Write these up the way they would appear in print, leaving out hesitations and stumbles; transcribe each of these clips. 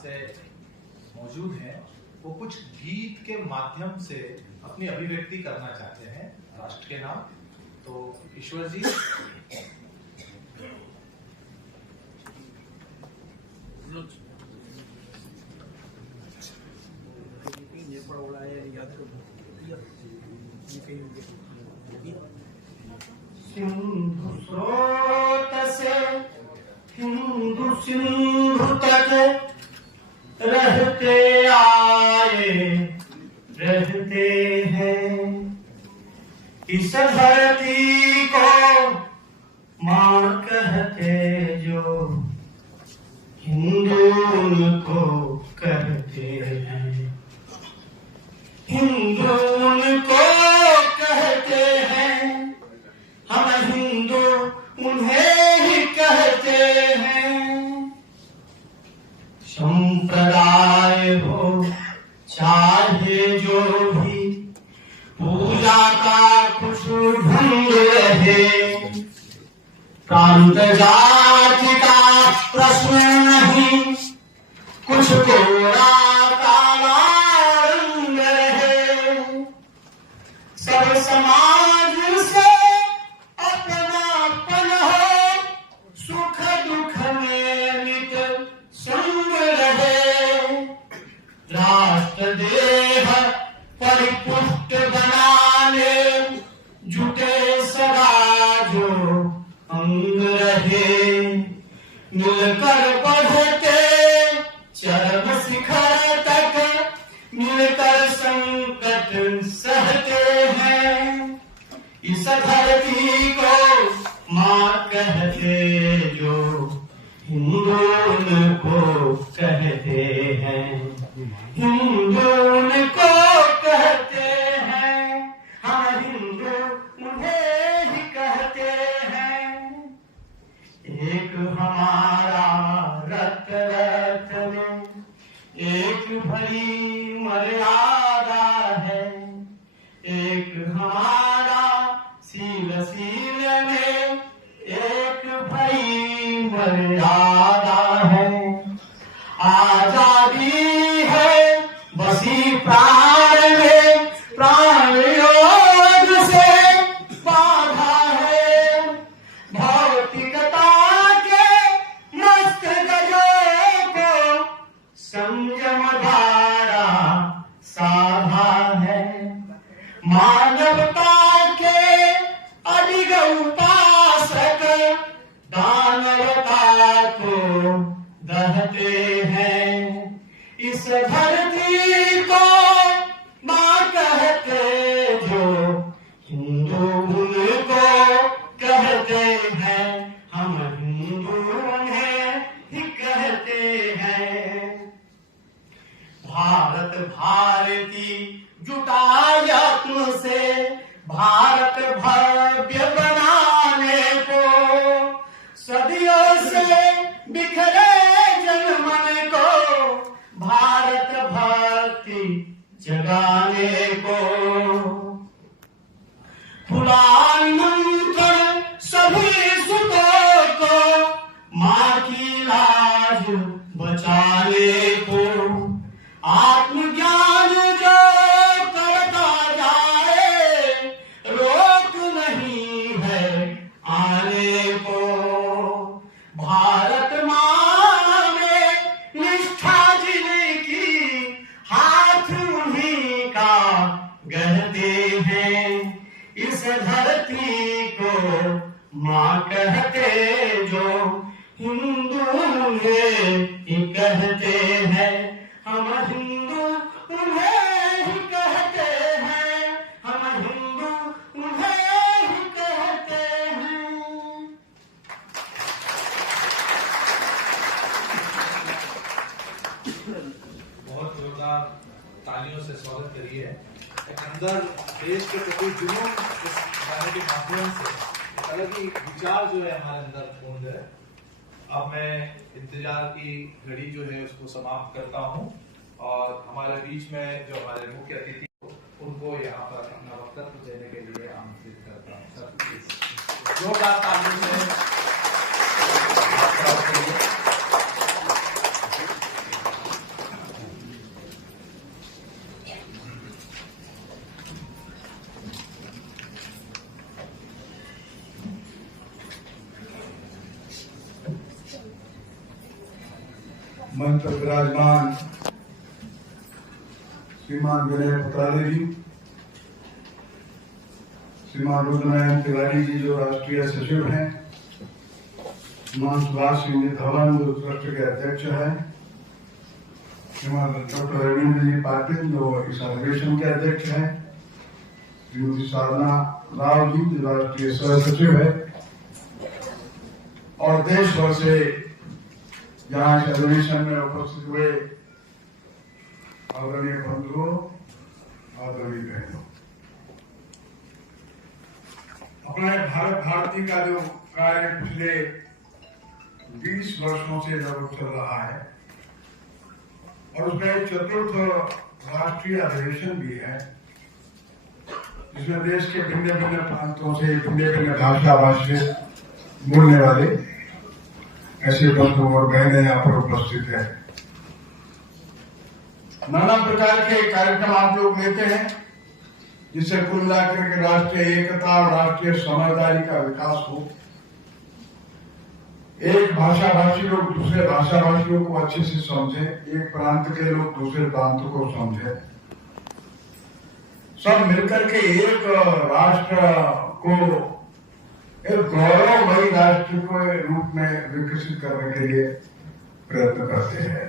से मौजूद हैं, वो कुछ गीत के माध्यम से अपनी अभिव्यक्ति करना चाहते हैं राष्ट्र के नाम। तो ईश्वर जी, सिंधु स्रोत से हिंदू सिंधु तक रहते आए रहते हैं, इस धरती को मां कहते जो हिंदू उनको कहते हैं, हिंदू उनको कहते हैं, हम हिंदू उन्हें ही कहते हैं। संप्रदाय हो चाहे जो भी, पूजा का कुछ ढंग रहे, प्रांत जाति का प्रश्न नहीं, कुछ कोरा काला रंग रहे, सब समाज से अपनापन हो, सुख दुख में नित संग रहे, राष्ट्र देह परिपुष्ट बनाने जुटे सदा जो अंग रहे, मिलकर बढ़ते चरम शिखर तक, मिलकर संकट सहते हैं, इस धरती को मां कहते जो हिंदू उनको कहते हैं, हिंदू उनको कहते हैं, हम हिंदू उन्हें ही कहते हैं। एक हमारा रक्त रक्त में एक भरी मर्यादा है, एक हमारा सील सील में एक भरी मर्यादा है, आजादी है बसी प्राण में, प्राण योग से बाधा है, भौतिकता के मस्त गजों को संयम धारा साधा है, मानवता के अडिग उपासक दानवता को दहते हैं, इस धरती को मां कहते जो हिंदू उनको कहते हैं, हम हिंदू उन्हें ही कहते हैं। भारत भारती जुटा यत्न से भारत भव्य बनाने को, सदियों से बिखरे जनमन को भारत भक्ति जगाने को, पुराणमंत्र सभी सुतों को मां की लाज बचाने को, आत्मज्ञान जो करता जाए रोक नहीं है आने को, भारत मां में निष्ठा जिनकी हाथ उन्हीं का गहते हैं, इस धरती को मां कहते जो हिंदू उन्हें ही कहते हैं, हम हिंदू उन्हें ही कहते हैं, हम हिंदू उन्हें ही कहते हैं। बहुत जोरदार तालियों से स्वागत करिए। एक अंदर देश के प्रति जुनून इस गाने के माध्यम से एक अलग ही विचार जो है हमारे अंदर पूर्ण है। अब मैं इंतजार की घड़ी जो है उसको समाप्त करता हूँ और हमारे बीच में जो हमारे मुख्य अतिथि उनको यहाँ पर अपना वक्तव्य देने के लिए आमंत्रित करता हूँ। सर प्लीज जोरदार तालियों से मंच पर विराजमान श्रीमान विनय पुताले जी, श्रीमान रुद्रनारायण तिवारी जी जो राष्ट्रीय सचिव हैं, श्रीमान सुभाष सिंह धवन जो ट्रस्ट के अध्यक्ष हैं, श्रीमान डॉक्टर रविंद्र जी पाटिल जो इस अधिवेशन के अध्यक्ष हैं, श्रीमती साधना राव जी जो राष्ट्रीय सह सचिव है, और देश भर से यहाँ इस अधिवेशन में उपस्थित हुए आदरणीय बंधुओं, आदरणीय बहनों, अपने भारत भारती का जो कार्य पिछले 20 वर्षों से लगभग चल रहा है और उसमें चतुर्थ राष्ट्रीय अधिवेशन भी है, जिसमें देश के भिन्न भिन्न प्रांतों से भिन्न भिन्न भाषा भाषी बोलने वाले ऐसे बंधु और बहनें यहाँ पर उपस्थित है। नाना प्रकार के कार्यक्रम आप लोग लेते हैं, जिससे कुल मिलाकर के राष्ट्रीय एकता और राष्ट्रीय समझदारी का विकास हो। एक भाषा भाषी लोग दूसरे भाषा भाषियों को अच्छे से समझे, एक प्रांत के लोग दूसरे प्रांत को समझे, सब मिलकर के एक राष्ट्र को एक गौरवमयी राष्ट्र के रूप में विकसित करने के लिए प्रयत्न करते हैं।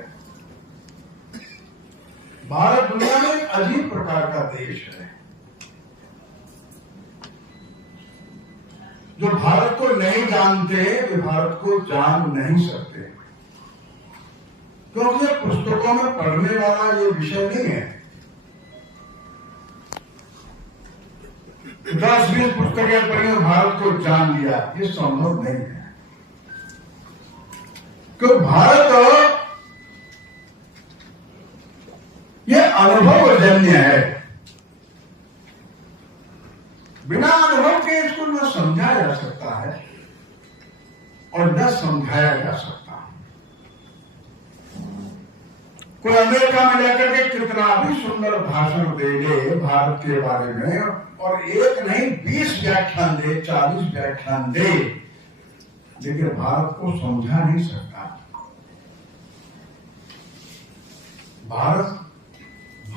भारत दुनिया में एक अजीब प्रकार का देश है। जो भारत को नहीं जानते वे भारत को जान नहीं सकते, क्योंकि ये पुस्तकों में पढ़ने वाला ये विषय नहीं है। 10-20 पुस्तकें पढ़ी भारत को जान लिया, ये संभव नहीं है। क्योंकि भारत ये अनुभवजन्य है, बिना अनुभव के इसको न समझा जा सकता है और न समझाया जा सकता। कोई अमेरिका में जाकर के कितना भी सुंदर भाषण दे दे भारत के बारे में, और एक नहीं 20 व्याख्यान दे, 40 व्याख्यान दे, लेकिन भारत को समझा नहीं सकता।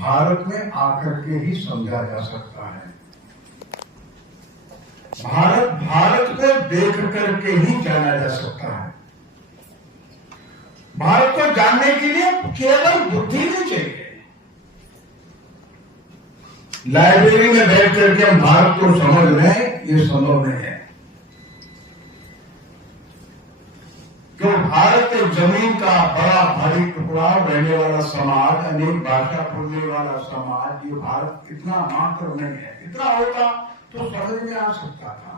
भारत में आकर के ही समझा जा सकता है। भारत को देख करके ही जाना जा सकता है। भारत को जानने के लिए केवल बुद्धि नहीं चाहिए। लाइब्रेरी में बैठ करके हम भारत को समझ लें, ये संभव नहीं है। क्यों? भारत एक जमीन का बड़ा भारी टुकड़ा, रहने वाला समाज, अनेक भाषा बोलने वाला समाज, ये भारत इतना मात्र नहीं है। इतना होता तो समझ में आ सकता था।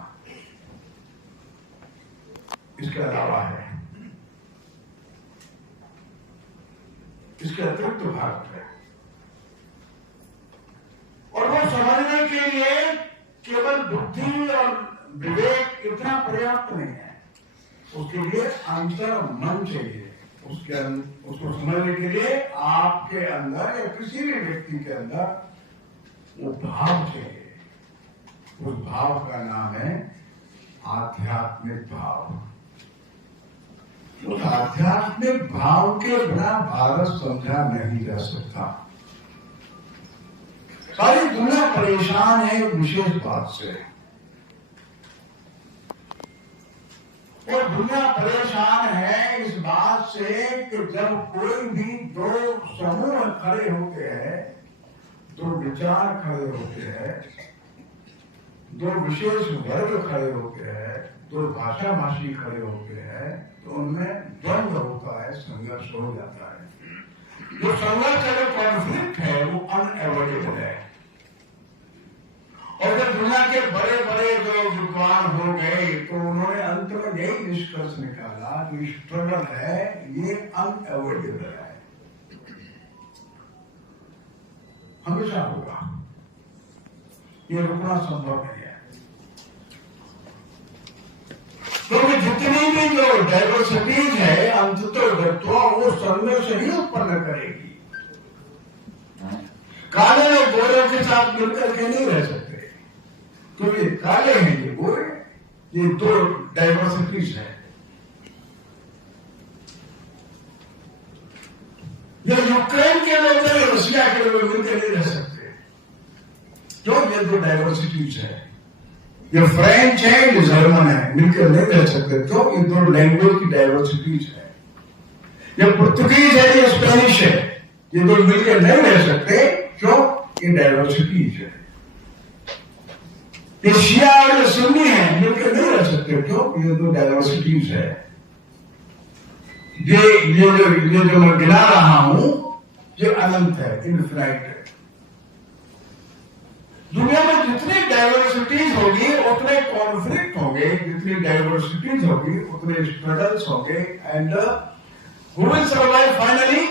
इसके अलावा है, इसके अतिरिक्त भारत है, और वो समझने के लिए केवल बुद्धि और विवेक इतना पर्याप्त नहीं है। उसके लिए अंतर मन चाहिए। उसको समझने के लिए आपके अंदर या किसी भी व्यक्ति के अंदर वो भाव चाहिए। उस भाव का नाम है आध्यात्मिक भाव। उस आध्यात्मिक भाव के बिना भारत समझा नहीं जा सकता। सारी दुनिया परेशान है एक विशेष बात से, और दुनिया परेशान है इस बात से कि जब कोई भी दो समूह खड़े होते हैं, दो विचार खड़े होते हैं, दो विशेष वर्ग खड़े होते हैं, दो भाषा भाषी खड़े होते हैं, तो उनमें द्वंद्व होता है, संघर्ष हो जाता है। जो संघर्ष का जो कॉन्फ्लिक्ट है वो अनएवॉइडेबल है। और जब दुनिया के बड़े बड़े जो विद्वान हो गए तो उन्होंने अंत में यही निष्कर्ष निकाला कि स्ट्रगल है ये अनएवॉइडेबल है, हमेशा होगा, ये रुकना संभव नहीं है। क्योंकि जितनी भी जो डाइवर्सिटीज है अंततः वो संघर्ष ही उत्पन्न करेगी। काले और गोरे के साथ मिलकर के नहीं रह सकते, क्योंकि काले हैं ये गोरे, ये दो डाइवर्सिटीज है। ये यूक्रेन के लोग हैं, रशिया के लोग मिलकर नहीं रह सकते। क्यों? ये दो डाइवर्सिटीज है। ये फ्रेंच है, ये जर्मन है, मिलकर नहीं रह सकते। क्यों? ये दो लैंग्वेज की डाइवर्सिटीज है। ये पुर्तगीज है, ये स्पेनिश है, ये दो मिलकर नहीं रह सकते। क्यों? ये डाइवर्सिटीज है। ये शिया और ये सुन्नी है, मिलकर नहीं रह सकते। क्यों? ये दो डाइवर्सिटीज है। ये जो मैं गिना रहा हूं, ये अनंत है, इनफिनाइट है। दुनिया में जितनी डाइवर्सिटीज होगी उतने कॉन्फ्लिक्ट होंगे, जितनी डाइवर्सिटीज होगी उतने स्ट्रगल्स होंगे, and who will survive finally?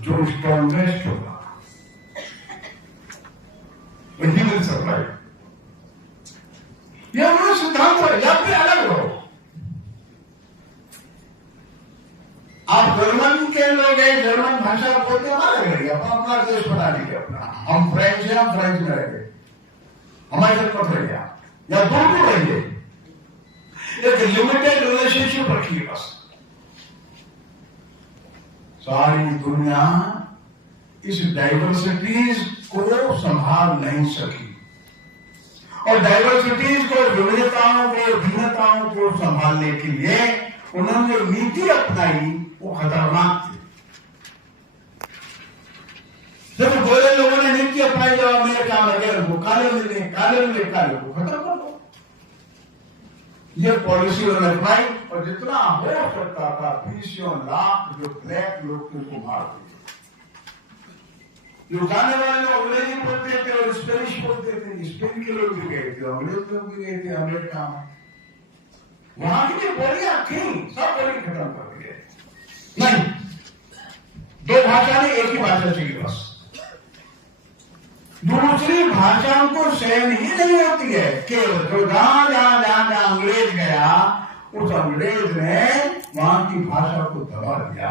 जो स्ट्रॉन्गेस्ट होगा वही विल सर्वाइव। यह हमारा सिद्धांत है। या फिर अलग हो, आप जर्मन के लोग हैं, जर्मन भाषा बोलते हमारे रहेंगे, अपना देश बना लीजिए अपना। हम फ्रेंच हैं, हम फ्रेंच में रहेंगे, हमारे साथ मत रहिए, या दूर रहिए। एक लिमिटेड रिलेशनशिप रखिए बस। सारी दुनिया इस डाइवर्सिटीज को संभाल नहीं सकी, और डाइवर्सिटीज को, विविधताओं को, भिन्नताओं को संभालने के लिए उन्होंने जो नीति अपनाई वो खतरनाक थी। जब गोरे लोगों ने नीति अपनाई, जब मेरे क्या लगे वो काले मिले, काले मिले, काले को खत्म कर दो, ये पॉलिसी उन्होंने अपनाई। और जितना हो सकता था 20 लाख जो ब्लैक लोग थे उनको मार दिए। जो जाने वाले लोग अंग्रेजी बोलते थे और स्पेनिश बोलते थे, स्पेन के लोग भी गए थे, अंग्रेज लोग भी गए थे अमेरिका में। वहां की जो बोलियां थी सब बोली खत्म कर दिए। नहीं, दो भाषा नहीं, एक ही भाषा चाहिए बस। दूसरी भाषा को सहन ही नहीं होती है। केवल जो जहां अंग्रेज गया, उस अंग्रेज ने वहां की भाषा को दबा दिया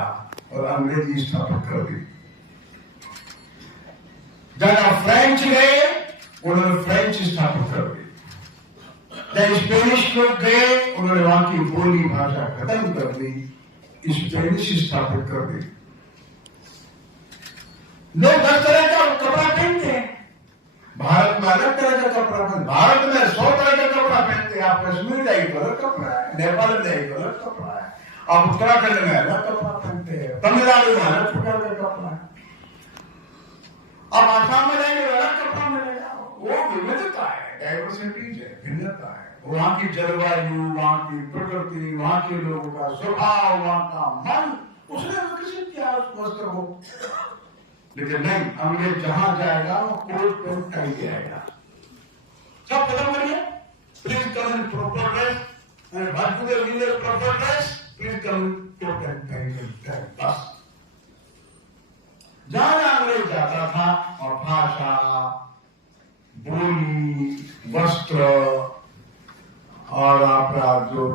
और अंग्रेजी स्थापित कर दी। जहां फ्रेंच गए, उन्होंने फ्रेंच स्थापित कर दी। जब स्पेनिश लोग गए, उन्होंने वहां की बोली भाषा खत्म कर दी, स्पेनिश स्थापित कर दी। लोग 10 तरह का कपड़ा पहनते हैं। भारत में अलग तरह का कपड़ा पहनते, भारत में 100 तरह का कपड़ा पहनते हैं। आप कश्मीर का एक अलग कपड़ा है, नेपाल में एक अलग कपड़ा है, आप उत्तराखंड में अलग कपड़ा पहनते हैं, तमिलनाडु में अलग प्रकार का कपड़ा है, आप आसाम में रहेंगे अलग कपड़ा मिलेगा। वो विविधता है, डाइवर्सिटीज है, भिन्नता है। वहां की जलवायु, वहां की प्रकृति, वहां के लोगों का स्वभाव, वहां का मन, उसने विकसित किया उस वस्त्र को। लेकिन नहीं, अंग्रेज जहां जाएगा वो कोट पैंट टाई जाएगा। सब खत्म करिए। Please come in proper dress, भारतीय leader proper dress, please come coat and tie. बस जहां अंग्रेज जाता था, और भाषा, बोली, वस्त्र और आपका जो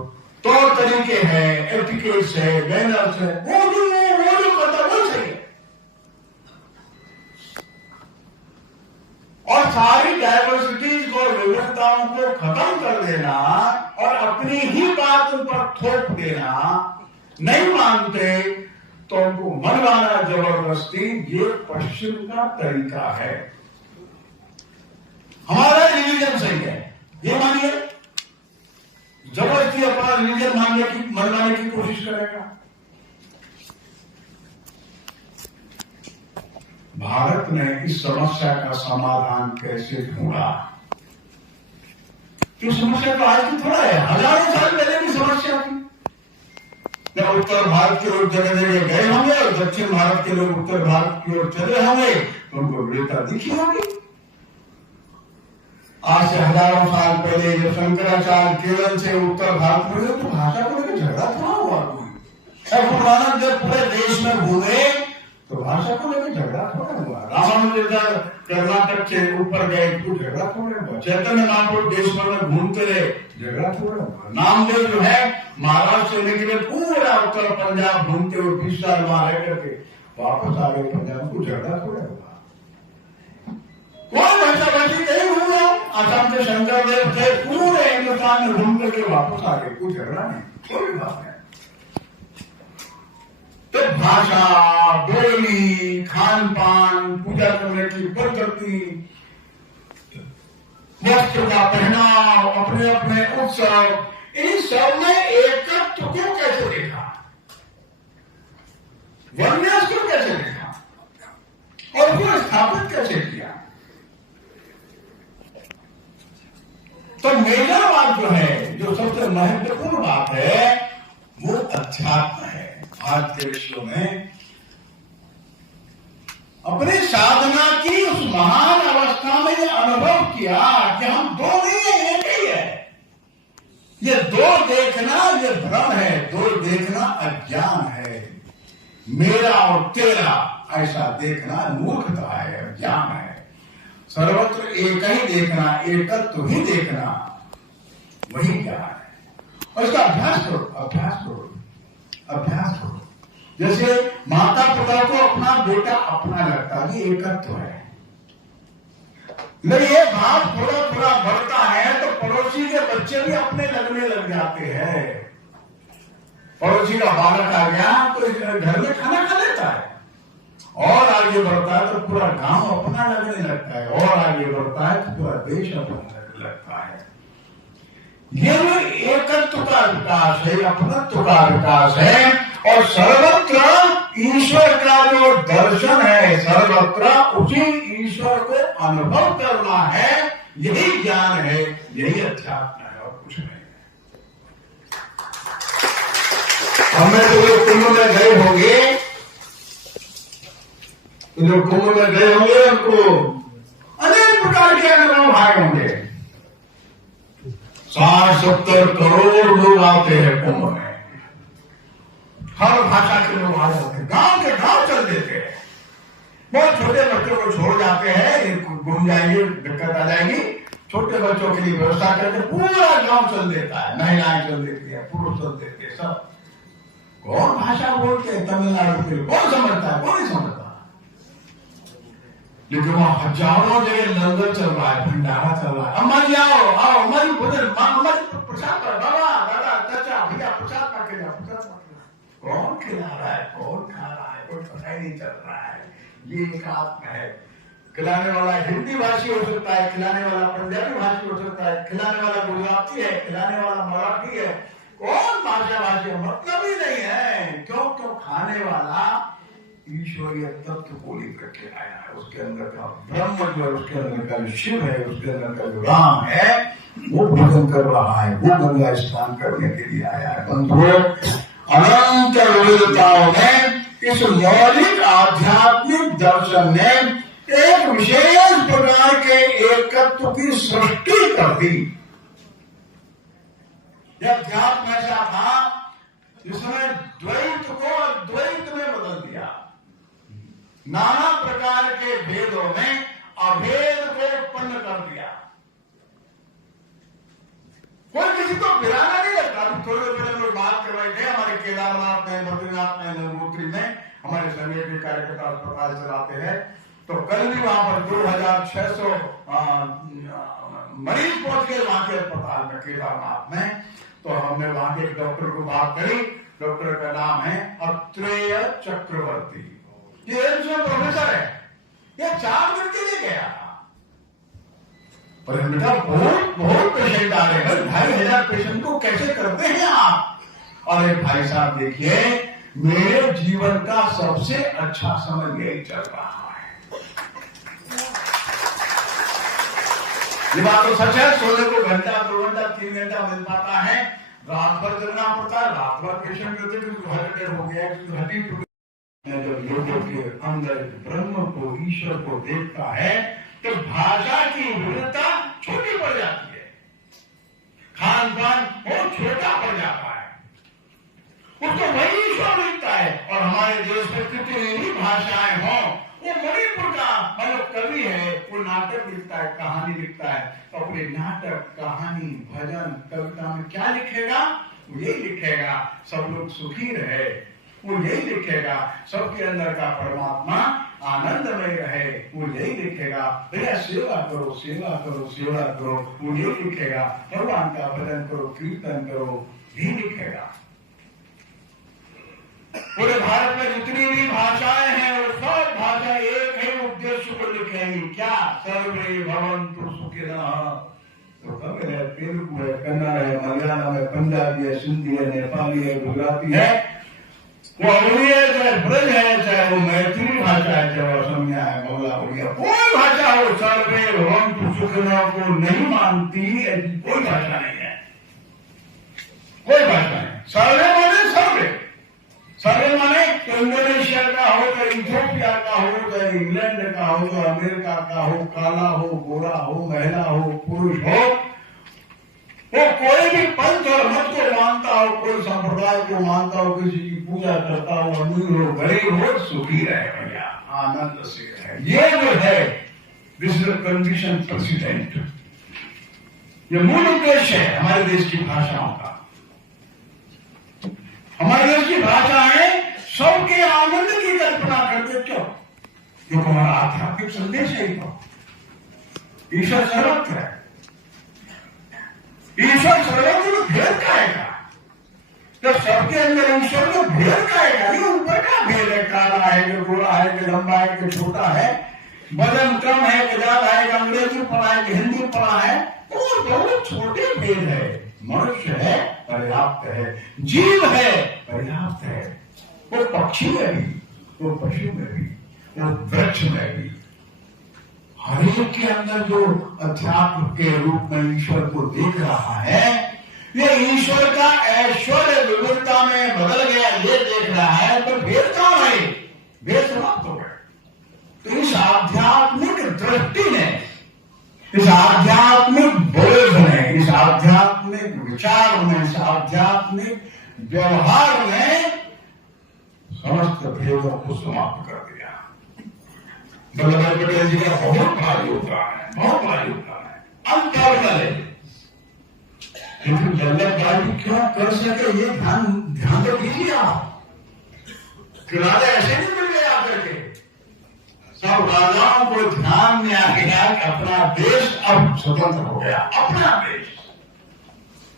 तौर तरीके हैं, एटिकेट्स है, मैनर्स है, वो जो करता वो सही है। और सारी डाइवर्सिटीज को, विविधताओं को खत्म कर देना और अपनी ही बात उन पर थोप देना, नहीं मानते तो उनको मनवाना जबरदस्ती, ये पश्चिम का तरीका है। हमारा रिलीजन सही है, ये मानिए। जबरदस्ती अपना रिलीजन मनवाने की कोशिश करेगा। भारत ने इस समस्या का समाधान कैसे ढूंढा? ये समस्या तो आज की थोड़ा है, हजारों साल पहले की समस्या थी। जब उत्तर भारत के लोग जगह जगह गए होंगे और दक्षिण भारत के लोग उत्तर भारत की ओर चले होंगे, तो उनको विविधता दिखी होगी। आज से हजारों साल पहले जब शंकराचार्य केरल से उत्तर भारत में गए, तो भाषा को लेकर झगड़ा थोड़ा हुआ कोई। गुरु नानक जब पूरे देश में घूमे, तो भाषा को लेकर झगड़ा थोड़ा हुआ। रामानुज कर्नाटक के ऊपर गए, तो झगड़ा थोड़ा हुआ। चैतन्य महाप्रभु देश भर में घूमते रहे, झगड़ा थोड़ा हुआ। नामदेव जो है महाराष्ट्र से लेकर पूरा उत्तर पंजाब घूमते हुए 20 साल वहां रह करके वापस आ गए पंजाब, को झगड़ा थोड़ा हुआ। कोई भाषा भाषी नहीं हुआ। असम के शंकरदेव थे, पूरे हिंदुस्तान में घूम करके वापस आ गए, कोई झगड़ा नहीं, कोई बात नहीं। बोली, खान पान, पूजा करने की पद्धति, वस्त्र का पहनाव, अपने अपने उत्सव, इन सब में एकत्व को कैसे देखा, वन्यास को कैसे देखा और उसको स्थापित कैसे किया। तो मेजर बात जो है, जो सबसे महत्वपूर्ण बात है, वो अध्यात्म है। आज के विश्व में अपनी साधना की उस महान अवस्था में ये अनुभव किया कि हम दो नहीं है, एक ही है। ये दो देखना ये भ्रम है, दो देखना अज्ञान है। मेरा और तेरा ऐसा देखना मूर्खता है, अज्ञान है। सर्वत्र एक ही देखना, एकत्व ही देखना, वही ज्ञान है। और इसका अभ्यास करो, अभ्यास करो, अभ्यास करो। जैसे माता पिता को अपना बेटा अपना लगता है, ये एकत्व है। लेकिन ये भाव थोड़ा थोड़ा बढ़ता है तो पड़ोसी के बच्चे भी अपने लगने लग जाते हैं। पड़ोसी का बालक आ गया तो घर में खाना खा लेता है, और आगे बढ़ता है तो पूरा गांव अपना लगने लगता है, और आगे बढ़ता है तो पूरा देश अपना लगने लगता है। ये एकत्व का विकास है, अपनत्व का विकास है। और सर्वत्र ईश्वर का जो दर्शन है, सर्वत्र उसी ईश्वर को अनुभव करना है, यही ज्ञान है, यही अध्यात्म है, और कुछ नहीं है। हमें तो जो कुंभ में गए होंगे, जो कुंभ में गए होंगे उनको अनेक प्रकार के अनुभव आए होंगे। 60-70 करोड़ लोग आते हैं कुंभ में, हर भाषा के लोग आ जाते हैं, गांव के गांव चल देते हैं। बहुत छोटे बच्चों को छोड़ जाते हैं, घूम जाएंगे, दिक्कत आ जाएगी, छोटे बच्चों के लिए व्यवस्था करके पूरा गांव चल देता है, महिलाएं चल देती है, पुरुष चल देते हैं, सब। कौन भाषा बोलते हैं तमिलनाडु के लिए, कौन समझता है, कौन नहीं समझता। लेकिन वहां हजारों जगह लंगर चल रहा है, भंडारा चल रहा है। अम्मा जी आओ, आओ अम्मा जी भोजन, अम्मा जी प्रसाद कर, बाबा दादा चाचा भैया प्रसाद पा के जाओ, प्रसाद पा के जाओ। कौन खिला रहा है, कौन खा रहा है, कुछ पता ही नहीं चल रहा है। ये एक आत्मा है। खिलाने वाला हिंदी भाषी हो सकता है, खिलाने वाला पंजाबी भाषी हो सकता है, खिलाने वाला गुजराती है, खिलाने वाला मराठी है, कौन भाषा भाषी है, मतलब ही नहीं है। क्यों? क्यों खाने वाला ईश्वरीय तत्व को लेकर के आया है। उसके अंदर का ब्रह्म जो है, उसके अंदर का जो शिव है, उसके अंदर का जो राम है, वो भोजन कर रहा है, वो गंगा स्नान करने के लिए आया है। बंधुओं, अनंत विविधताओं में इस मौलिक आध्यात्मिक दर्शन ने एक विशेष प्रकार के एकत्व की सृष्टि कर दी। यह अध्यात्म ऐसा था जिसने द्वैत को अद्वैत में बदल दिया, नाना प्रकार के भेदों में अभेद को उत्पन्न कर दिया। कोई किसी को गिराना नहीं लगता। थोड़े पहले लोग बात कर रहे थे, हमारे केदारनाथ में, बद्रीनाथ में, गंगोत्री में हमारे संगठन के कार्यकर्ता अस्पताल चलाते हैं, तो कल भी वहां पर 2600 मरीज पहुंच गए वहां के अस्पताल में, केदारनाथ में। तो हमने वहां के एक डॉक्टर को बात करी। डॉक्टर का नाम है अत्रेय चक्रवर्ती, ये एम्स में प्रोफेसर है। ये 4 दिन के लिए गया था, पर बेटा बहुत पेशेंट आ रहे हैं, 2500 पेशेंट को कैसे करते हैं आप? अरे भाई साहब देखिए, मेरे जीवन का सबसे अच्छा समय यही चल रहा है। ये बात तो सच है। सोने को घंटा, 2 घंटा, 3 घंटा मिल पाता है, रात भर जगना पड़ता है। रात भर पेशेंट होते हैं, हो गया, हड्डी टूट। जब लोगों के अंदर ब्रह्म को, ईश्वर को देखता है, तो भाषा की विविधता छोटी पड़ जाती है, खान पान बहुत छोटा पड़ जाता है, उसको वही ईश्वर मिलता है। और हमारे देश में कितनी भाषाएं हों, वो मणिपुर का मतलब कवि है, वो नाटक लिखता है, कहानी लिखता है, तो अपने नाटक, कहानी, भजन, कविता में क्या लिखेगा? वो यही लिखेगा सब लोग सुखी रहे, वो यही लिखेगा सबके अंदर का परमात्मा आनंदमय रहे, वो यही लिखेगा भैया सेवा करो, सेवा करो, सेवा करो, वो यही लिखेगा भगवान का भजन करो, कीर्तन करो, यही लिखेगा। पूरे भारत में जितनी भी भाषाएं हैं वो सब भाषा एक ही उद्देश्य को लिखेंगी, क्या? सर्वे भवन्तु सुखिनः। तो तमिल है, तेलुगु है, कन्नड़ है, मलयालम है, पंजाबी है, सिंधी है, नेपाली है, गुजराती है, वो अवली है, चाहे ब्रज है, चाहे वो मैथिली भाषा है, चाहे वो असमिया है, बंगला, उड़िया, कोई भाषा हो, सर्वे भवन्तु सुखिनः को नहीं मानती, ऐसी कोई भाषा नहीं है, कोई भाषा नहीं। सर्वे माने सर्वे, सर्वे माने इंडोनेशिया का हो, चाहे इथियोपिया का हो, चाहे इंग्लैंड का हो, चाहे अमेरिका का हो, काला हो, गोरा हो, महिला हो, पुरुष हो, वो कोई भी पंथ और मत को मानता हो, कोई संप्रदाय को मानता हो, किसी की पूजा करता हो, अमीर हो, गरीब हो, सुखी रहे भैया, आनंद से रहे। ये जो है this is the condition president, ये मूल उद्देश्य है हमारे देश की भाषाओं का। हमारे देश की भाषाएं सबके आनंद की कल्पना करते, क्यों? क्योंकि हमारा आध्यात्मिक संदेश है, ईश्वर सर्वत्र है, ईश्वर सर्वत्र में भेद खाएगा। जब सबके अंदर ईश्वर में भेद खाएगा, ये ऊपर का भेद है, काला है कि गोरा है कि लंबा है कि छोटा है, वजन कम है कि ज्यादा है, कि अंग्रेजी पढ़ा है कि हिंदी पढ़ा है, तो बहुत छोटे भेद है। मनुष्य है पर्याप्त है, जीव है पर्याप्त है, वो पक्षी में भी, वो पशु में भी, वो वृक्ष में भी, हर एक के अंदर जो अध्यात्म के रूप में ईश्वर को देख रहा है, ये ईश्वर का ऐश्वर्य विविधता में बदल गया, ये देख रहा है, तो भेद कहाँ है? भेद समाप्त हो गए। तो इस आध्यात्मिक दृष्टि ने, इस आध्यात्मिक बोध ने, इस आध्यात्मिक विचार में, इस आध्यात्मिक व्यवहार ने समस्त भेदों को समाप्त कर दिया। वल्लभ भाई पटेल जी का बहुत भारी योगदान है, बहुत भारी योगदान है, अनकार्य है। लेकिन वल्लभ भाई जी क्यों कर सके, ये ध्यान तो कीजिए आप, कि राजा ऐसे नहीं मिल गए आकर के, सब राजाओं को ध्यान में आ गया कि अपना देश अब स्वतंत्र हो गया, अपना देश,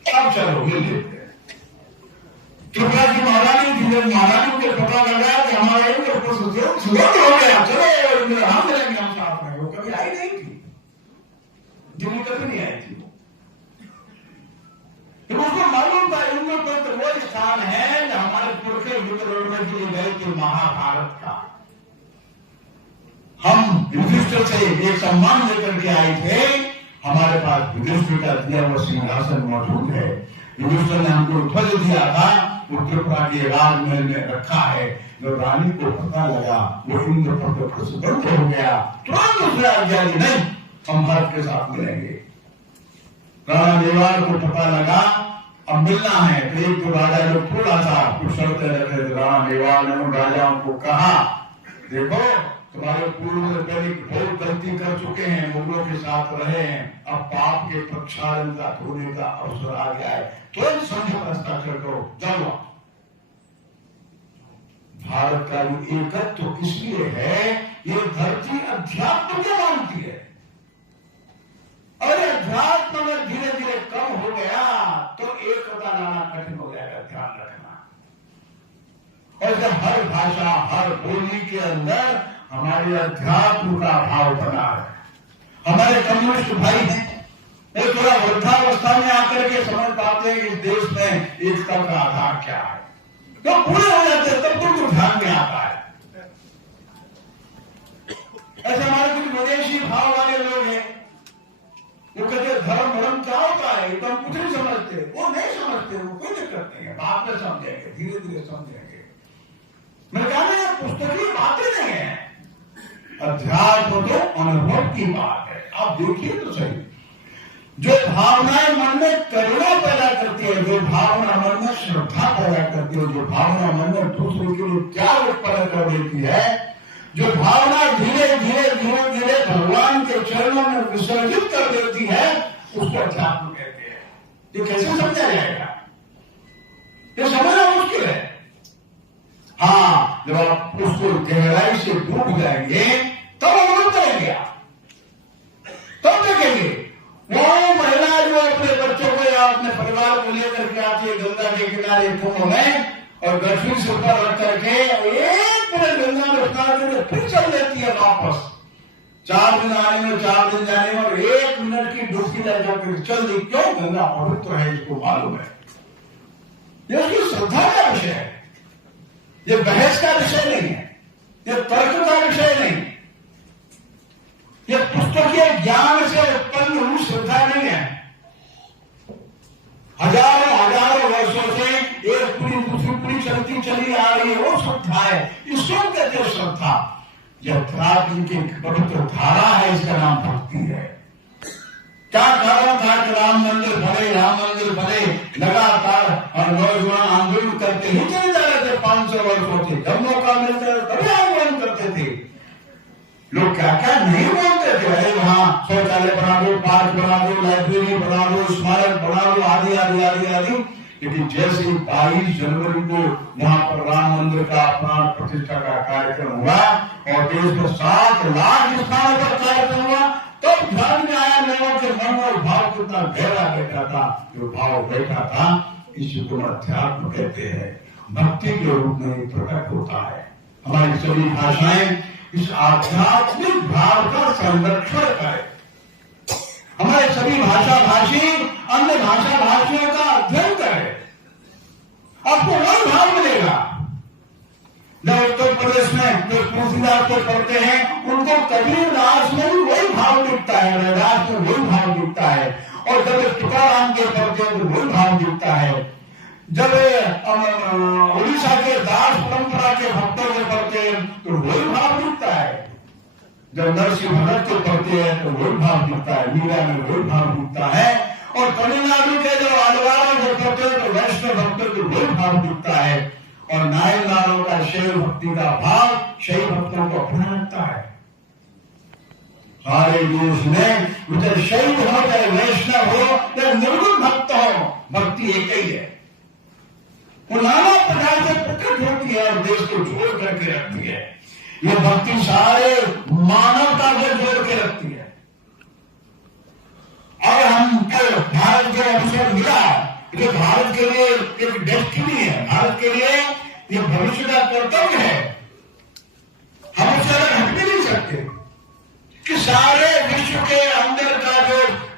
अब चलो मिल लेते हैं। त्रिपुरा की महारानी थी, जब महारानी को पता लगा कि हमारा स्वतंत्र हो गया, चलो हम रहेंगे, हम साथ में, वो कभी आई नहीं थी, दिल्ली कभी नहीं आई थी। तो उसको मालूम था इंद्रप्रस्थ वो स्थान है जो हमारे पुरखे युद्ध लड़ने के लिए गए थे महाभारत का। हम युधिष्ठिर से एक सम्मान लेकर के आए थे, हमारे पास युधिष्ठिर का दिया हुआ सिंहासन मौजूद है, युधिष्ठिर ने हमको ध्वज दिया था, वो त्रिपुरा के राजमहल में रखा है। जब रानी को पता लगा वो इंद्रप्रस्थ पर स्वतंत्र हो गया, तुरंत उसने आज्ञा दी, नहीं हम भारत के साथ मिलेंगे। राणा मेवाड़ को पता लगा अब मिलना है, तो एक तो राजा जो थोड़ा सा कुछ शर्तें रखे थे, राणा मेवाड़ ने उन राजाओं को कहा, देखो तुम्हारे पूर्व में पहले बहुत गलती कर चुके हैं, मुगलों के साथ रहे हैं, अब पाप के प्रक्षालन का धोने का अवसर आ गया है, तो समझौता हस्ताक्षर करो, जाओ। भारत का एकत्व तो इसलिए है, ये धरती अध्यात्म को मानती है, और अध्यात्म में धीरे धीरे कम हो गया तो एकता लाना कठिन हो जाएगा, ध्यान रखना। और जब हर भाषा, हर बोली के अंदर हमारे अध्यात्म का भाव बना है। हमारे कम्युनिस्ट भाई हैं, वो थोड़ा वृद्धावस्था में आकर के समझ पाते हैं कि इस देश में एकता का आधार क्या है, तो पूरे हो जाते हैं, तब तुमको ध्यान में आता है। ऐसे हमारे कुछ विदेशी भाव वाले लोग हैं, वो कहते धर्म क्या होता है, तो हम कुछ नहीं समझते, वो नहीं समझते, वो कोई दिक्कत नहीं है, बाद में समझेंगे, धीरे धीरे समझेंगे। मैं कहा पुस्तकीय बातें नहीं है, अध्यात्म तो अनुभव की बात है। आप देखिए तो सही, जो भावनाएं मन में करुणा पैदा करती है, जो भावना मन में श्रद्धा पैदा करती है, जो भावना मन में दूसरे के लिए प्यार उत्पन्न कर देती है, जो भावना धीरे धीरे धीरे धीरे भगवान के चरणों में विसर्जित कर देती है, उसको अध्यात्म कहते हैं। ये कैसे समझा जाएगा, ये समझना मुश्किल है। हाँ, जब आप उसको गहराई से डूब जाएंगे तब अनुभव करेंगे, तब देखेंगे वो महिला जो अपने बच्चों को या अपने परिवार को लेकर के आती है गंगा के किनारे कुंभ में, और गठरी से ऊपर रख करके के लिए फिर चल देती है वापस। 4 दिन आने में, 4 दिन जाने में, और 1 मिनट की डुबकी लगा कर चल दी। क्यों? गंगा पवित्र है, इसको मालूम है। ये उसकी श्रद्धा का विषय है, ये बहस का विषय नहीं है, ये तर्क का विषय नहीं, ये पुस्तकीय ज्ञान से उत्पन्न हुई श्रद्धा नहीं है। हजारों वर्षों से एक पीढ़ी दूसरी पीढ़ी चलती चली आ रही है, वो श्रद्धा है। इसको कहते हैं श्रद्धा। यथार्थ की पवित्र धारा है, इसका नाम भक्ति है। क्या कारण था कि राम मंदिर बने लगातार और नौजवान आंदोलन करते ही चले जा रहे थे। 500 वर्षों से जब मौका मिलता है तभी आंदोलन करते थे। लोग क्या क्या नहीं बोलते थे, अरे वहां शौचालय बना दो, पार्क बना दो, लाइब्रेरी बना दो, स्मारक बना दो, आदि आदि आदि आदि। लेकिन जैसे 22 जनवरी को वहां पर राम मंदिर का प्राण प्रतिष्ठा का कार्यक्रम हुआ और देश में 7 लाख स्थानों पर कार्यक्रम हुआ, तब ध्यान में आया लोगों के मन और भाव कितना गहरा बैठा था। जो भाव बैठा था, इसी को अध्यात्म कहते हैं, भक्ति के रूप में प्रकट होता है। हमारी सभी भाषाएं इस आध्यात्मिक भाव का संरक्षण करें। हमारे सभी भाषा भाषी अन्य भाषा भाषियों का अध्ययन करें, आपको वही भाव मिलेगा। जब उत्तर प्रदेश में जो तुलसीदास को पढ़ते हैं, उनको कबीरदास में भी वही भाव दिखता है, रविदास में वही भाव दिखता है, और जब तुकाराम के पढ़ते हैं तो वही भाव दिखता है। जब उड़ीसा के दास परंपरा के भक्तों को पढ़ते हैं तो वही भाव दिखता है। जब नरसिंह भगत को पढ़ते हैं तो वही भाव दिखता है, मीरा में वही भाव दिखता है, और तमिलनाडु के जो आलवारों को पढ़ते हैं तो वैष्णव भक्तों को वही भाव दिखता है, और नायनदारों का शैव भक्ति का भाव शैव भक्तों को अपना लगता है। सारे देश में चाहे शैव हो, चाहे वैष्णव हो, चाहे निर्गुण भक्त हो, भक्ति एक ही है। वो नाना प्रकार से प्रकट होती है और देश को जोड़ करके रखती है। ये भक्ति सारे मानवता को जोड़ के रखती है। और हम कल भारत के अवसर मिला, ये भारत के लिए एक डेस्टिनी है, भारत के लिए ये भविष्य का कर्तव्य है। हम उससे अलग हट भी नहीं सकते कि सारे विश्व के अंदर का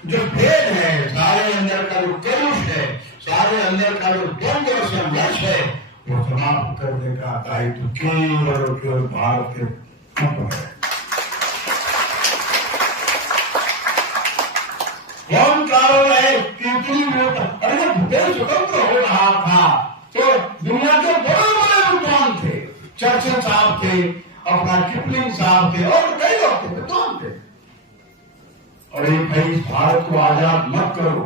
जो भेद है, सारे अंदर का जो कलुष है, सारे अंदर का जो द्वंद्व और संघर्ष है, वो समाप्त करने का दायित्व केवल और केवल भारत के ऊपर है। कौन कारण है कि अरे देश स्वतंत्र हो रहा था तो दुनिया के बड़े बड़े विद्वान थे, चर्चिल साहब थे, अपना किपलिंग साहब थे, और कई लोग थे, विद्वान थे। अरे भाई, इस भारत को आजाद मत करो,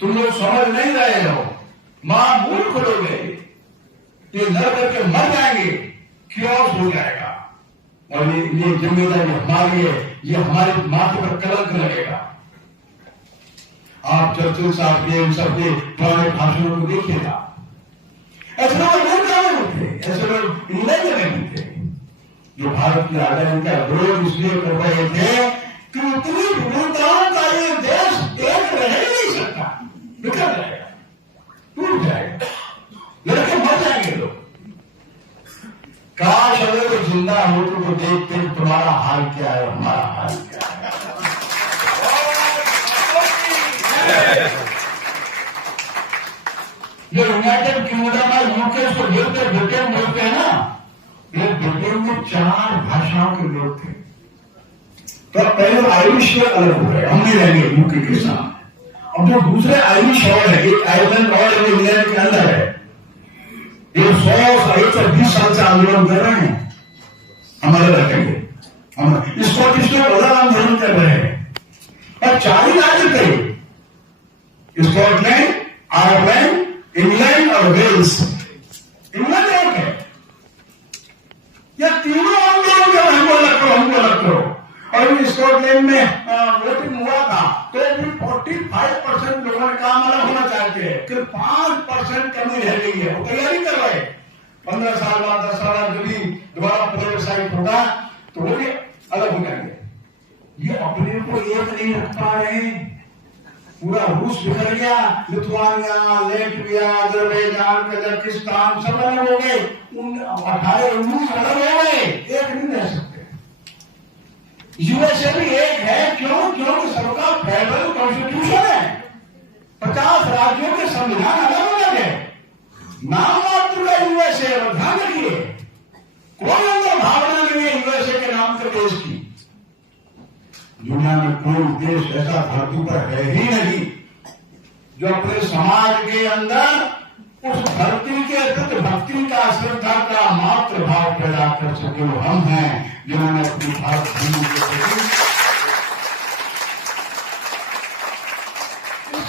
तुम लोग समझ नहीं रहे हो, मां मूर्ख हो गए, ये लड़ करके मर जाएंगे, क्योस हो जाएगा, और ये जिम्मेदारी हमारी है, ये हमारे माथे पर कलंक लगेगा। आप चर्चिल साहब के इन सबके पुराने भाषणों को देखिएगा, ऐसे लोग अमेरिका में भी थे, ऐसे लोग इंग्लैंड में भी थे, जो भारत की आजादी का विरोध इसलिए कर रहे थे कि उतनी विविधताओं का ये देश एक रह नहीं सकता, बिखर जाएगा, टूट जाएगा, लड़के मर जाएंगे लोग। काश अगर वो जिंदा हो तो देखते तुम्हारा हाल क्या है, हमारा हाल क्या है। जो यूनाइटेड किंगडम है, यूके को बोलते ब्रिटेन बोलते हैं ना, ये ब्रिटेन में 4 भाषाओं के लोग थे। तो पहले आयरिश से अलग हो गए, हम नहीं रहेंगे यूके के साथ। अब जो दूसरे आयरिश और है, एक आयरलैंड और एक इंग्लैंड के अंदर है, ये 120 साल से आंदोलन कर रहे हैं, हम अलग रखेंगे। हम स्कॉटिश लोग अलग आंदोलन कर रहे हैं, और 4 ही राज्य थे, स्कॉटलैंड, आयरलैंड, इंग्लैंड और वेल्स। इंग्लैंड एक है, ये तीनों आंदोलन कर हमको अलग करो। और स्कॉटलैंड में वोटिंग हुआ था तो भी 45% लोगों ने काम अलग होना चाहते हैं, फिर 5% कमी रह गई है, वो तैयारी कर रहे हैं। 15 साल बाद 10 साल बाद यदि दोबारा प्लेबसाइट होगा तो वो भी अलग हो जाएंगे। ये अपने को एक नहीं रख पा रहे, पूरा रूस बिखर गया, लिथुआनिया, लेटविया, अजरबैजान, कजाकिस्तान सब अलग हो गए, 18-19 अलग हो गए, एक नहीं यूएसए भी एक है। क्यों? क्योंकि सबका फेडरल कॉन्स्टिट्यूशन है, 50 राज्यों के संविधान अलग अलग है। नाम मात्र का यूएसए, और ध्यान रखिए कोई अंदर भावना नहीं है यूएसए के नाम से देश की। दुनिया में कोई देश ऐसा धरती पर है ही नहीं जो अपने समाज के अंदर उस धरती के प्रति भक्ति का, श्रद्धा का मात्र भाव पैदा कर सके। वो हम हैं जिन्होंने अपनी भारत भूमि के प्रति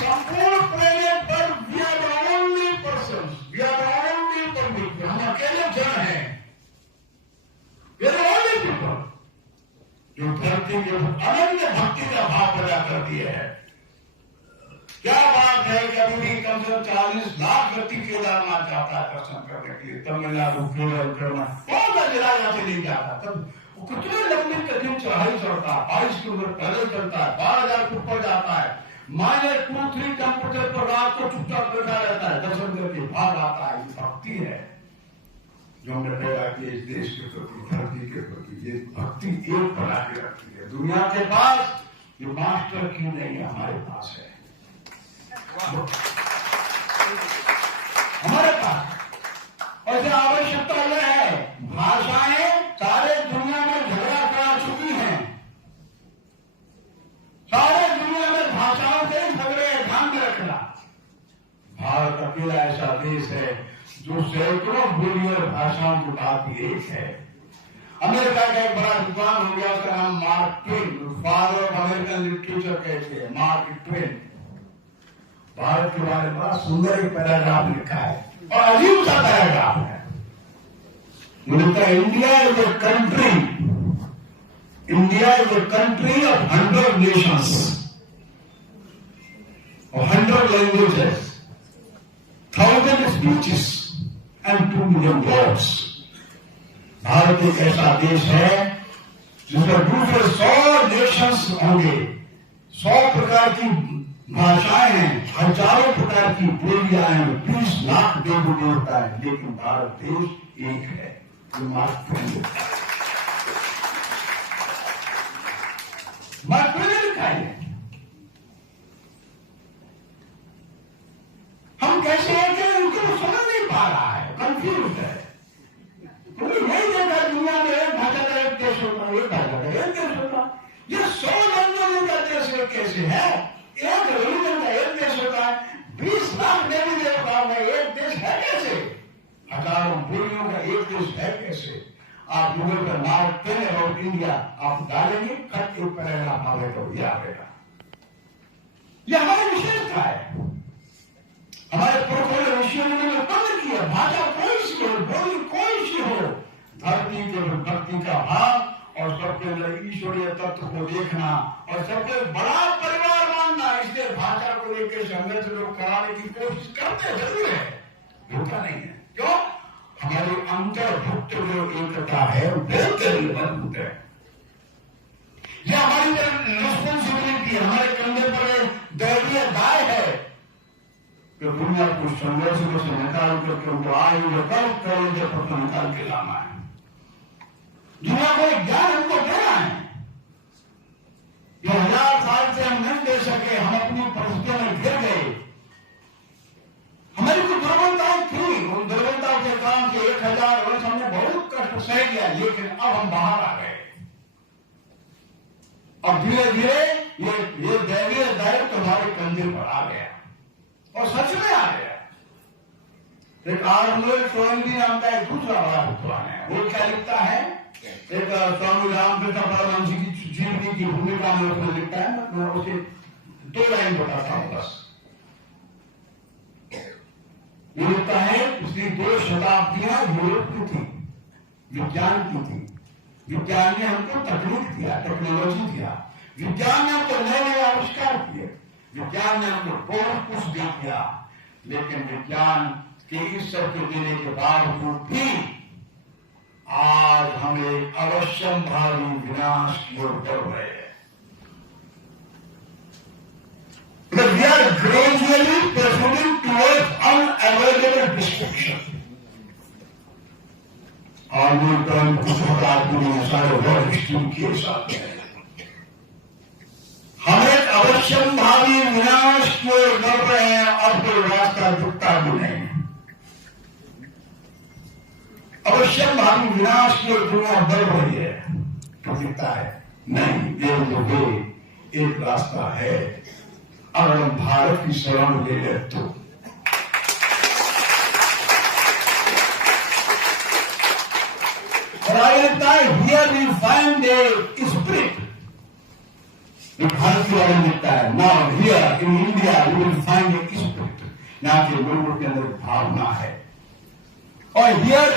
संपूर्ण प्लेनेट पर we are the only person, we are the only public, हम अकेले जन हैं, we are the only people जो धरती के अनन्य भक्ति का भाव पैदा करती है। क्या बात है कि अभी भी कम से कम 40 लाख व्यक्ति केदारनाथ जाता है दर्शन करने के लिए। तमिलनाडु, केरल, कौन सा जिला यहाँ से नहीं जाता? तब वो कितने लंबी कठिन चढ़ाई चढ़ता है, 22 किलोमीटर पैदल चलता है, 12,000 फुट पर जाता है, -2-3 टेम्परेचर पर रात को चुपचाप बैठा रहता है, दर्शन करके भाग आता है। ये भक्ति है जो हमने पैदा की इस देश के प्रति, धरती के प्रति। ये भक्ति एक बना के रखती है। दुनिया के पास ये मास्टर की नहीं है, हमारे पास है। हमारे पास और जो आवश्यकता यह है, भाषाएं सारे दुनिया में झगड़ा करा चुकी हैं, सारे दुनिया में भाषाओं से झगड़े। ध्यान में रखना, भारत अकेला ऐसा देश है जो सैकड़ों बोली और भाषाओं की बात एक है। अमेरिका का एक बड़ा विद्वान हो गया, उसका नाम mark Twain, father of American literature कहते हैं, मार्क ट्वेन। भारत के बारे में बड़ा सुंदर एक पैराग्राफ लिखा है और अजीब सा पैराग्राफ है। बोलता है, India is a country, India is a country of 100 Nations और 100 languages, 1000 speeches and 2 million words. Bharat एक ऐसा देश है जिसमें दूसरे 100 नेशंस होंगे, 100 प्रकार की भाषाएं हैं, हजारों प्रकार की बोलियां हैं, 20 लाख देवी देवता है, लेकिन भारत देश एक है। जो मार्क ट्वेन लिखा है। हम कैसे हैं कि उनको समझ नहीं पा रहा है, कंफ्यूज है। क्योंकि नहीं देखा दुनिया में एक भाषा का एक देश होता है, एक भाषा का एक देश होता है। ये 100 लैंग्वेज का देश कैसे है? एक रिलीजन का एक देश होता है, 20 लाख देवी देवताओं का एक देश है कैसे? हजारों बोलियों का एक देश है कैसे? आप गूगल पर मार्क ट्वेन अबाउट इंडिया आप डालेंगे, खट एक पैराग्राफ आएगा, ये आएगा। ये हमारी विशेषता है। हमारे पुरखों ने ऋषियों ने बंद किया, भाषा कोई सी हो, बोली कोई सी हो, धरती के भक्ति का भाव और सबके अंदर ईश्वरीय तत्व को देखना और सबके बड़ा परिवार मानना। इसलिए भाषा को लेकर संघर्ष लोग कराने की कोशिश करते जरूर है, होता नहीं है। क्यों? हमारी अंतर्भुक्त जो एकता है बहुत मजबूत है। ये हमारी रिस्पॉन्सिबिलिटी, हमारे कंधे पर दैवीय दाय है कि दुनिया को संघर्ष से निकाल करके उनको आयु करेंगे पता निकाल के लाना है। दुनिया को एक ज्ञान हमको देना है जो 1000 साल से हम नहीं दे सके। हम अपनी परिस्थितियों में घिर गए, हमारी कुछ दुर्बलताएं थी, उन दुर्बलताओं के कारण से 1000 वर्ष हमने बहुत कष्ट सह लिया, लेकिन अब हम बाहर आ गए। अब धीरे धीरे ये दैवीय दायित्व हमारे कंधे पर आ गया और सच में आ गया। एक आर्नोल्ड टोइनबी नाम का एक दूसरा बड़ा विद्वान है, वो क्या लिखता है, एक स्वामी रामकृष्ण परमहंस की जीवनी की भूमिका में उसने लिखता है। मैं उसे 2 लाइन बताता हूं बस। वो लिखता है, पिछली 2 शताब्दियां यूरोप की थी, विज्ञान की थी। विज्ञान ने हमको तकनीक दिया, टेक्नोलॉजी दिया, विज्ञान ने हमको नए नए आविष्कार किए, विज्ञान ने हमको बहुत कुछ दे दिया, लेकिन विज्ञान के इस सब के देने के बावजूद भी आज हम एक अवश्यंभावी विनाश की ओर बढ़ रहे हैं। Because we are gradually proceeding towards unavoidable destruction. Arnold टोइनबी कुछ आदमी ने सारे वर्ल्ड हिस्ट्री के साथ है। अवश्यम भावी विनाश की ओर बढ़ रहे हैं, अब कोई रास्ता दिखता भी नहीं। अवश्यम भावी विनाश की ओर दुनिया बढ़ रही है, तो दिखता है नहीं, एक रास्ता है, अगर हम भारत की शरण ले ले तो। और आगे लगता है here we find a spirit, Bharat की बारे में लिखता है now here in India you will find a spirit, यहाँ के लोगों के अंदर भावना है। और here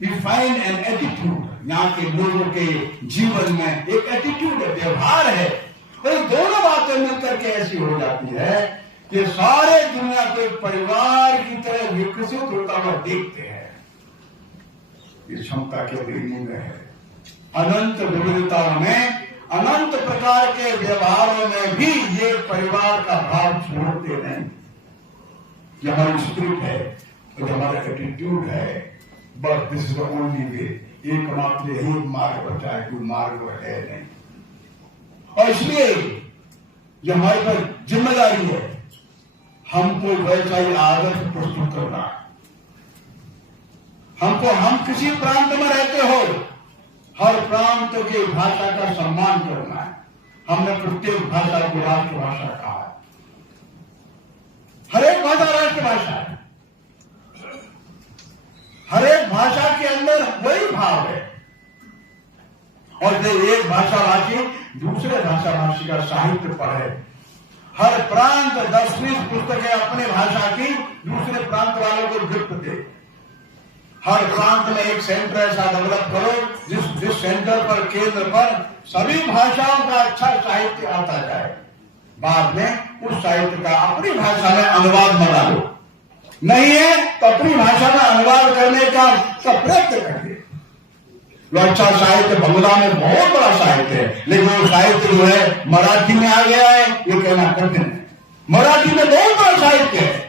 we find an attitude, यहाँ के लोगों के जीवन में एक एटीट्यूड है, व्यवहार है। और दोनों बातें मिलकर के ऐसी हो जाती है कि सारे दुनिया को एक परिवार की तरह विकसित होता हुआ देखते हैं। इस क्षमता के रीडिंग में है, अनंत विविधताओं में, अनंत प्रकार के व्यवहारों में भी ये परिवार का भाव छोड़ते नहीं। ये हमारी स्पिरिट है और हमारा एटीट्यूड है, बस this is the only way, एकमात्र यही मार्ग बचा है, कोई मार्ग है नहीं। और इसलिए ये हमारे पर जिम्मेदारी है, हमको वैसा ही आदर्श प्रस्तुत करना। हमको, हम किसी प्रांत में रहते हो, हर प्रांत की भाषा का सम्मान करना है। हमने प्रत्येक भाषा को राष्ट्रभाषा कहा है, हर एक भाषा राष्ट्रभाषा है, हर एक भाषा के अंदर वही भाव है। और एक भाषाभाषी दूसरे भाषाभाषी का साहित्य पढ़े, हर प्रांत 10-20 पुस्तकें अपने भाषा की दूसरे प्रांत वालों को गिफ्ट दे। हर प्रांत में एक सेंटर ऐसा डेवलप करो जिस सेंटर पर, केंद्र पर सभी भाषाओं का अच्छा साहित्य आता जाए। बाद में उस साहित्य का अपनी भाषा में अनुवाद बना लो, नहीं है तो अपनी भाषा में अनुवाद करने का प्रयत्न करिए। अच्छा साहित्य बंगला में बहुत बड़ा साहित्य है, लेकिन वो साहित्य जो है मराठी में आ गया है, ये कहना कठिन है। मराठी में बहुत बड़ा साहित्य है,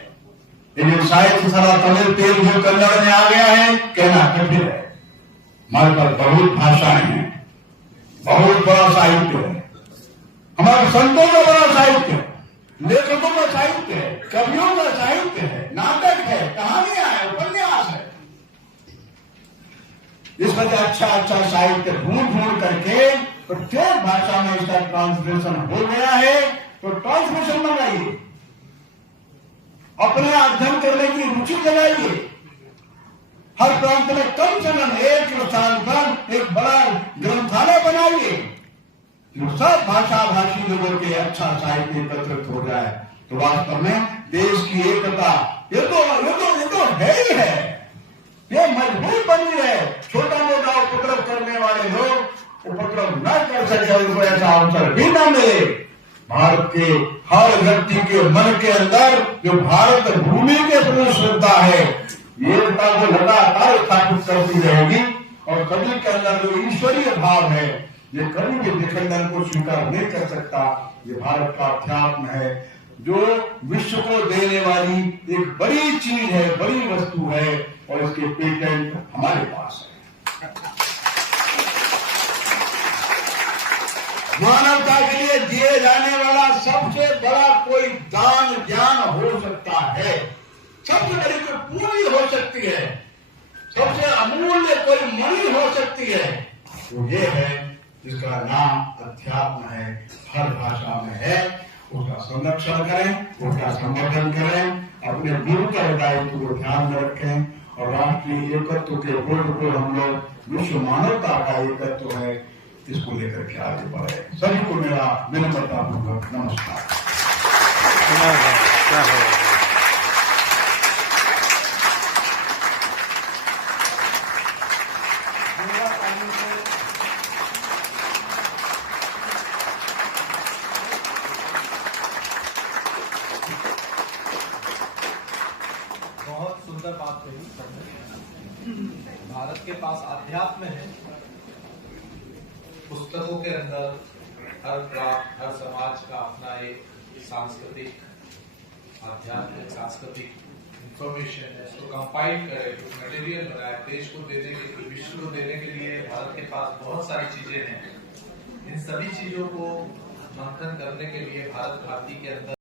लेकिन साहित्य सारा तमिल, तेलुगु, कन्नड़ में आ गया है, कहना कठिन है। हमारे पास बहुत भाषाएं हैं, बहुत बड़ा साहित्य है, हमारे संतों का बड़ा साहित्य है, लेखकों का साहित्य है, कवियों का साहित्य है, नाटक है, कहानियां है, उपन्यास है। इस वजह अच्छा साहित्य ढूंढ करके प्रत्येक भाषा में इसका ट्रांसलेशन हो गया है, तो ट्रांसलेशन मंगाइए, अपने अध्ययन करने की रुचि जगाइए। हर प्रांत में कम से कम एक स्थान पर एक बड़ा ग्रंथालय बनाइए, जो सब भाषाभाषी लोगों के अच्छा साहित्य एकत्रित हो जाए, तो वास्तव में देश की एकता ये तो है ही है, ये मजबूत बनी है। छोटा मोटा उपद्रव करने वाले लोग उपद्रव न कर सके, उनको ऐसा अवसर भी न मिले। भारत के हर व्यक्ति के मन के अंदर जो भारत भूमि के प्रति श्रद्धा है, ये एकता को लगातार स्थापित करती रहेगी। और सभी के अंदर जो ईश्वरीय भाव है, ये कभी भी विखंडन को स्वीकार नहीं कर सकता। ये भारत का अध्यात्म है, जो विश्व को देने वाली एक बड़ी चीज है, बड़ी वस्तु है, और इसके पेटेंट हमारे पास है। मानवता के लिए दिए जाने वाला सबसे बड़ा कोई दान ज्ञान हो सकता है, सबसे बड़ी कोई पूंजी हो सकती है, सबसे अमूल्य कोई मणि हो सकती है, तो ये है जिसका नाम अध्यात्म है, हर भाषा में है। उसका संरक्षण करें, उसका संवर्धन करें, अपने गुरु का दायित्व को ध्यान में रखें, और राष्ट्रीय एकत्व के बोध को हम लोग विश्व मानवता का एकत्व है, इसको लेकर के आगे बढ़े। सभी को मेरा विनम्रतापूर्वक नमस्कार। बहुत सुंदर बात कही सबने। भारत के पास अध्यात्म है, पुस्तकों के अंदर हर प्रांत, हर समाज का अपना एक सांस्कृतिक, आध्यात्मिक सांस्कृतिक इंफॉर्मेशन है, उसको कंपाइल करे, कुछ मटेरियल बनाए, देश को देने के लिए, विश्व को देने के लिए भारत के पास बहुत सारी चीजें हैं। इन सभी चीजों को मंथन करने के लिए भारत भारती के अंदर